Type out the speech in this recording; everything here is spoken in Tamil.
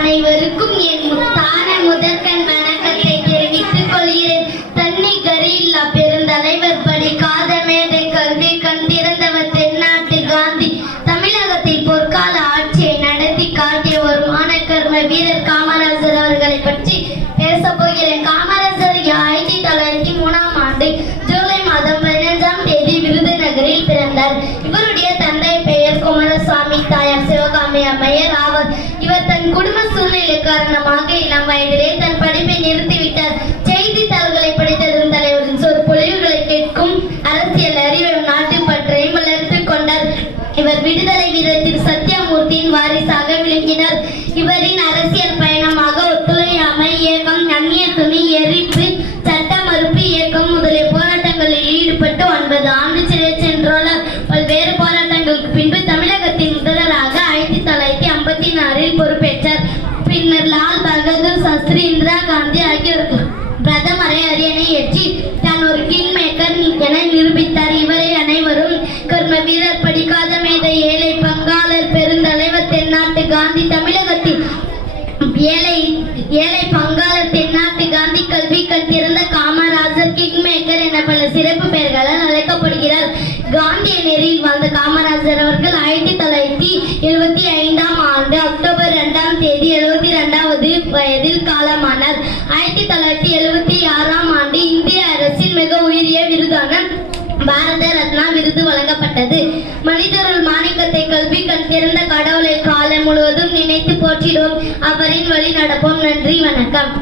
அனைவருக்கும் என் முத்தான முதற்கண் வணக்கத்தை தெரிவித்துக் கொள்கிறேன். தண்ணி கரியில்லா பெருந்தலைவர் படிக்காத மேதை கல்வி கண் திறந்தவர் தென்னாட்டு காந்தி. தமிழகத்தில் பொற்கால ஆட்சியை நடத்தி காட்டிய ஒரு மானக்கர்ம வீரர் காமராஜர் அவர்களை பற்றி பேச போகிறேன். காமராஜர் 1903 ஜூலை மாதம் 15ஆம் தேதி விருதுநகரில் பிறந்தார். இவருடைய தந்தை பெயர் குமாரசாமி, தாயார் சிவகாமி அம்மையர் ஆவர். இவர் தன் குடும்ப சூழ்நிலை காரணமாக இளம் வயதிலே தன் படிப்பை நிறுத்திவிட்டார். செய்தித்தாள்களை படித்ததும் தலைவரின் சொற்பொழிவுகளை கேட்கும் அரசியல் அறிவையும் நாட்டுப்பற்றையும் வளர்த்துக் கொண்டார். இவர் விடுதலை வீரர் திரு சத்தியமூர்த்தியின் வாரிசாக விளங்கினார். இவரின் அரசியல் பயணமாக ஒத்துழையாமை இயக்கம், அந்நிய துணி எரிப்பு, சட்ட மறுப்பு இயக்கம் முதலிய போராட்டங்களில் ஈடுபட்டு 9 ஆண்டு சிறை சென்றுள்ளார். பல்வேறு போராட்டங்களுக்கு பின்பு தமிழகத்தின் முதல்வராக 1954 பொறுப்பேற்றார். பின்னர் லால் பகதூர் சாஸ்திரி, இந்திரா காந்தி ஆகியோருக்கு பிரதமரை அரியணை ஏற்றி தான் ஒரு கிங் மேக்கர் என நிரூபித்தார். இவரை அனைவரும் கர்ம வீரர், படிக்காத மேதை, ஏழை பங்காளர், பெருந்தலைவர், தென்னாட்டு காந்தி, தமிழகத்தில் ஏழை பங்காளர், தென்னாட்டு காந்தி, கல்வி கண் திறந்த காமராஜர், கிங் மேக்கர் என பல சிறப்பு பெயர்களால் அழைக்கப்படுகிறார். காந்திய நெறியில் வாழ்ந்த காமராஜர் அவர்கள் 1975ஆம் ஆண்டு அக்டோபர் 2ஆம் தேதி 72வது வயதில் காலமானார். 1976ஆம் ஆண்டு இந்திய அரசின் மிக உயரிய விருதான பாரத ரத்னா விருது வழங்கப்பட்டது. மனிதருள் மாணிக்கத்தை, கல்வி கண் திறந்த கடவுளை காலம் முழுவதும் நினைத்து போற்றிடுவோம், அவரின் வழி நடப்போம். நன்றி, வணக்கம்.